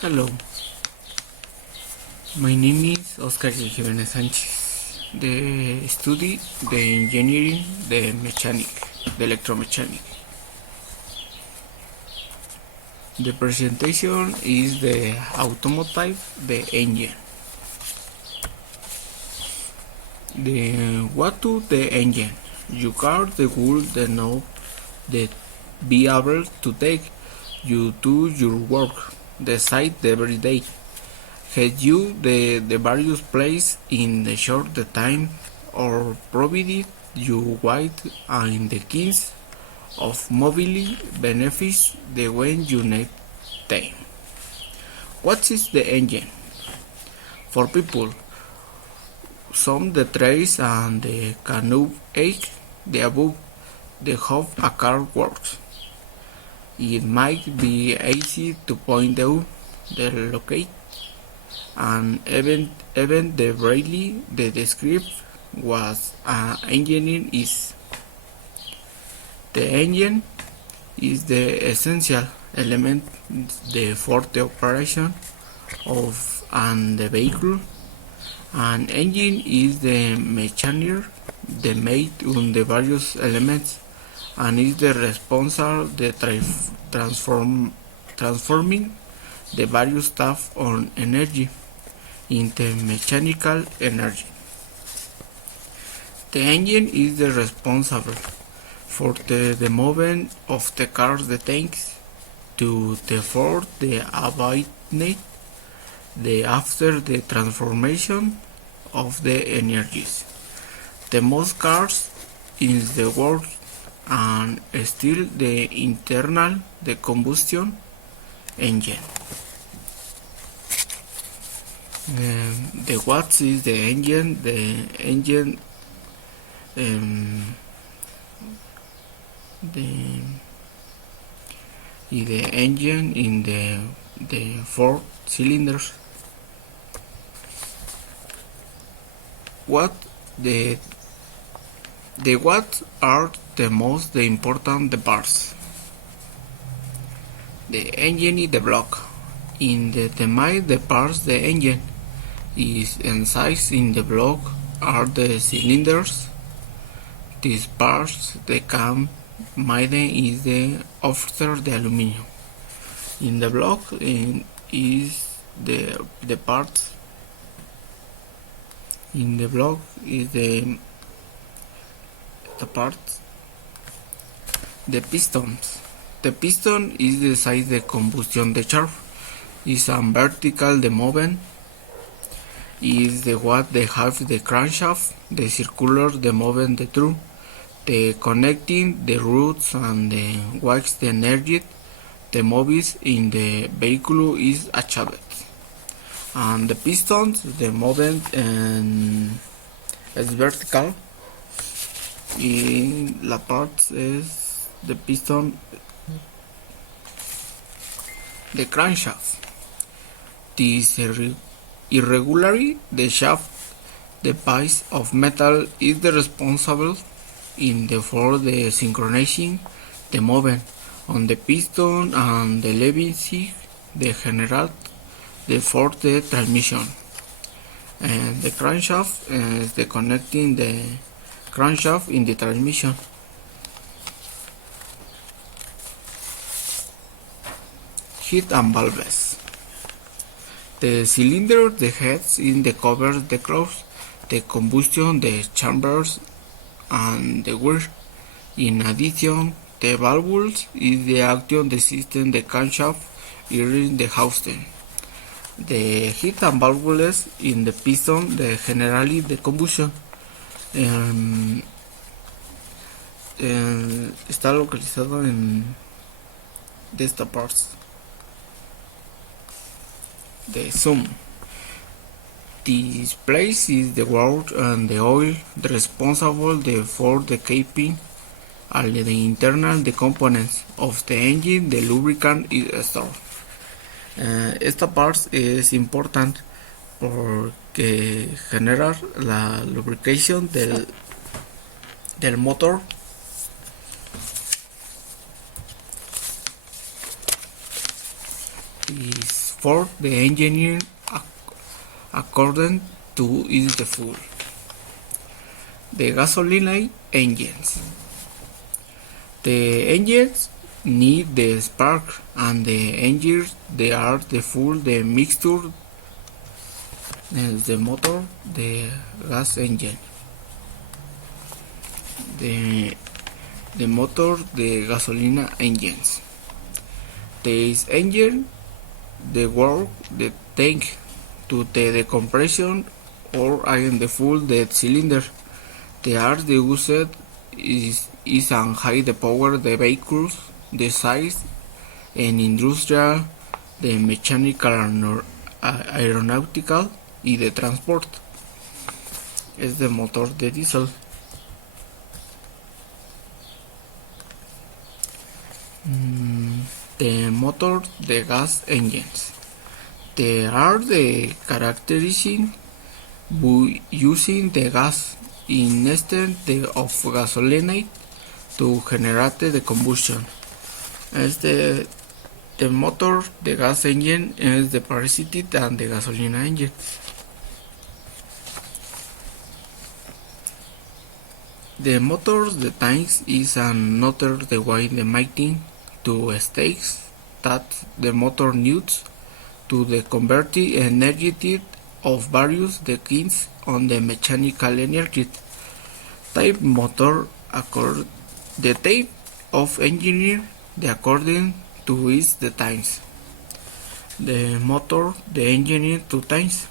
Hello, my name is Oscar Jimenez Sanchez. The study the engineering, the mechanic, the electromechanic. The presentation is the automotive, the engine. The what to the engine? You car the wheel, the knob, that be able to take you to your work, the site every day. Had you the various places in the short the time or provided you wide and the keys of mobility benefits the when you need them. What is the engine? For people, some the trace and the canoe ache, the above, the how a car works. It might be easy to point out the locate and even the Braille the describe was engine is. The engine is the essential element for the operation of the vehicle. An engine is the machinery that made on the various elements and is the responsible the transforming the various stuff on energy into mechanical energy. The engine is the responsible for the movement of the cars, the tanks, to the for the abatement, the after the transformation of the energies. The most cars in the world and still the internal the combustion engine. The what is the engine? The engine the engine in the 4 cylinders. What what are the most important parts? The engine is the block. In the main the parts the engine is inside in the block are the cylinders. These parts the cam made is the after the aluminum. In the block is the parts. In the block is the parts. The pistons. The piston is the size the combustion the shaft is a vertical the movement is the what they have the crankshaft, the circular the movement the through, the connecting the roots and the wax the energy, the movies in the vehicle is achieved. And the pistons the movement is vertical. Y la part is the piston, the crankshaft. This irregularly the shaft, the piece of metal is the responsible in the for the synchronizing the movement on the piston and the levicy the generate the for the transmission. And the crankshaft is the connecting the crankshaft in the transmission. Heat and valves. The cylinder, the heads in the covers, the clothes, the combustion, the chambers, and the wire. In addition, the valves is the action, the system, the crankshaft, in the housing. The heat and valves in the piston, the generally the combustion. Está localizado en de esta parte. The sum. This place is the water and the oil the responsible for the keeping all the internal the components of the engine the lubricant is stored. Esta parte es importante porque genera la lubricación del motor. Is for the engine according to is the fuel. The gasoline engines. The engines need the spark, and the engines they are the fuel, the mixture, the motor, the gas engine. The motor, the gasoline engines. This engine, the work, the tank to the decompression or again the fuel, the cylinder. The are the used is and high the power, the vehicles, the size and industrial, the mechanical, aeronautical y de transport. Es de motor de diesel. The motor, the gas engines. They are the characterizing by using the gas instead of gasoline to generate the combustion. As the motor, the gas engine is the parasitic and the gasoline engine. The motor, the tanks is another the way the making to stakes that the motor needs to the converted energy of various the kinds on the mechanical energy. Type motor the type of engineer the according to is the times. The motor, the engineer two times.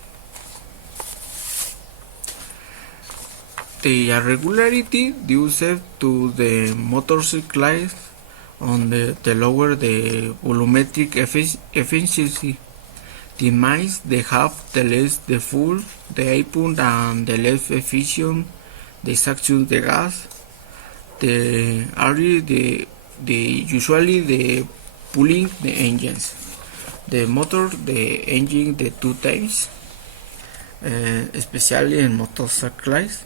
The irregularity due to the motorcycle on the lower the volumetric efficiency. The mice they have the less the fuel, the output and the less efficient the suction the gas. The area the usually the pulling the engines. The motor the engine the two times, especially in motorcycles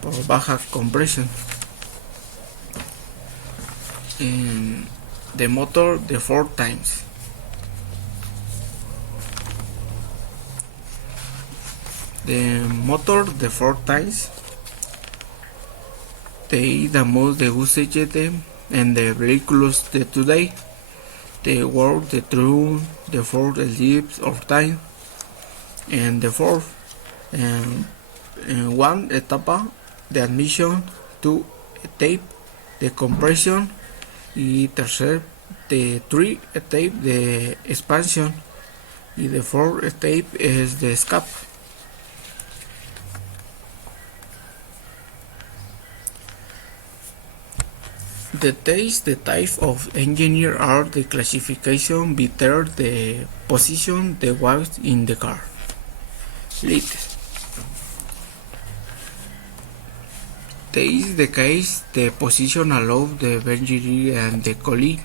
por baja compression. The motor the four times. The motor the four times. The most the usage and the vehicles the today. The work the true the fourth leaves of time and the fourth one etapa the admission, two tape the compression y tercer the three tape the expansion y the fourth tape is the escape. The type of engineer are the classification better the position the was in the car. Latest. Is the case the position allows the engineer and the colleague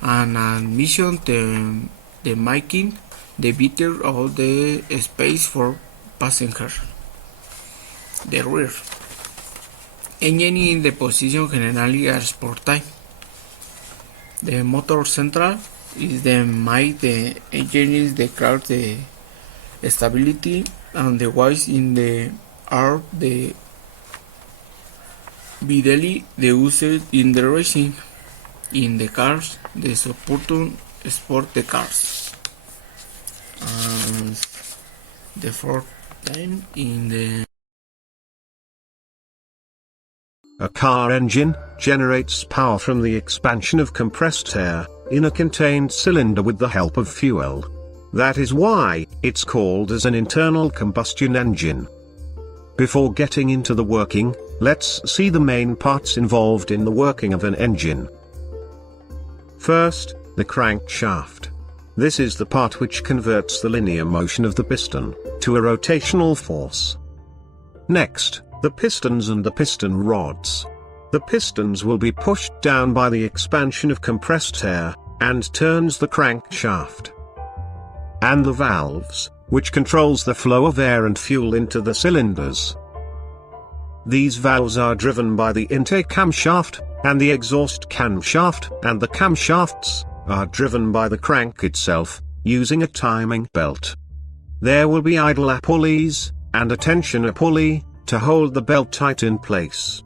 and admission the making the better of the space for passengers. The rear. Engine in the position generally are sport type. The motor central is the make the engine is the car the stability and the wise in the are the Videli the used in the racing in the cars the supporting sport the cars and the fourth time in the A car engine generates power from the expansion of compressed air in a contained cylinder with the help of fuel. That is why it's called as an internal combustion engine. Before getting into the working, let's see the main parts involved in the working of an engine. First, the crankshaft. This is the part which converts the linear motion of the piston to a rotational force. Next, the pistons and the piston rods. The pistons will be pushed down by the expansion of compressed air, and turns the crankshaft. And the valves, which controls the flow of air and fuel into the cylinders. These valves are driven by the intake camshaft, and the exhaust camshaft, and the camshafts are driven by the crank itself, using a timing belt. There will be idler pulleys, and a tensioner pulley, to hold the belt tight in place.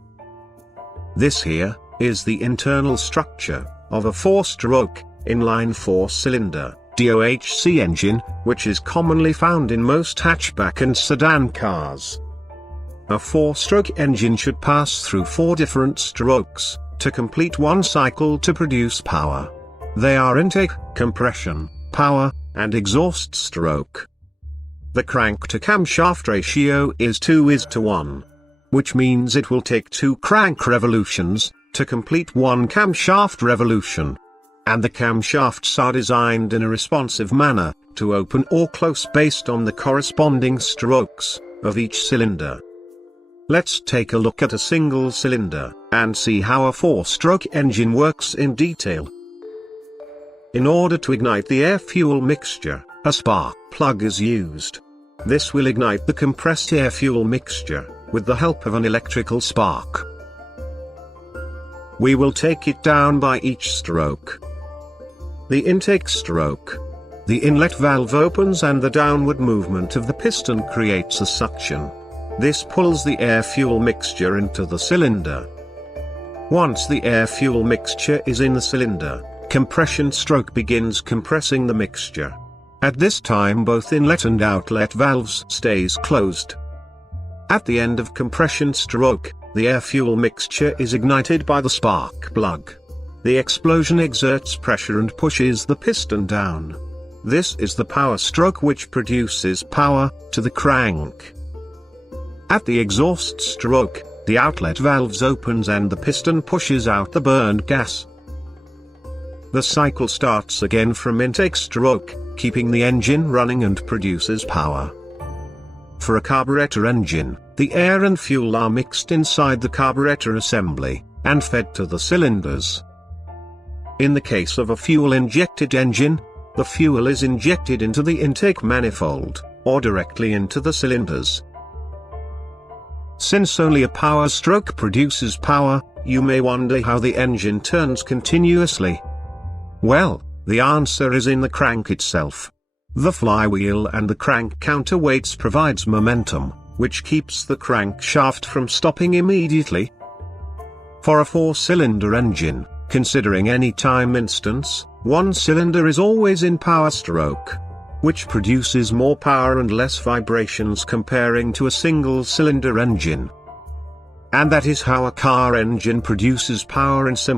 This here, is the internal structure, of a 4-stroke, inline 4-cylinder, DOHC engine, which is commonly found in most hatchback and sedan cars. A 4-stroke engine should pass through 4 different strokes, to complete one cycle to produce power. They are intake, compression, power, and exhaust stroke. The crank-to-camshaft ratio is 2:1, which means it will take 2 crank revolutions to complete 1 camshaft revolution. And the camshafts are designed in a responsive manner, to open or close based on the corresponding strokes of each cylinder. Let's take a look at a single cylinder, and see how a 4-stroke engine works in detail. In order to ignite the air-fuel mixture, a spark plug is used. This will ignite the compressed air-fuel mixture, with the help of an electrical spark. We will take it down by each stroke. The intake stroke. The inlet valve opens and the downward movement of the piston creates a suction. This pulls the air-fuel mixture into the cylinder. Once the air-fuel mixture is in the cylinder, compression stroke begins compressing the mixture. At this time both inlet and outlet valves stays closed. At the end of compression stroke, the air-fuel mixture is ignited by the spark plug. The explosion exerts pressure and pushes the piston down. This is the power stroke which produces power to the crank. At the exhaust stroke, the outlet valves opens and the piston pushes out the burned gas. The cycle starts again from intake stroke, keeping the engine running and produces power. For a carburetor engine, the air and fuel are mixed inside the carburetor assembly, and fed to the cylinders. In the case of a fuel-injected engine, the fuel is injected into the intake manifold, or directly into the cylinders. Since only a power stroke produces power, you may wonder how the engine turns continuously. Well, the answer is in the crank itself. The flywheel and the crank counterweights provides momentum, which keeps the crankshaft from stopping immediately. For a 4-cylinder engine, considering any time instance, one cylinder is always in power stroke, which produces more power and less vibrations comparing to a single-cylinder engine. And that is how a car engine produces power in simple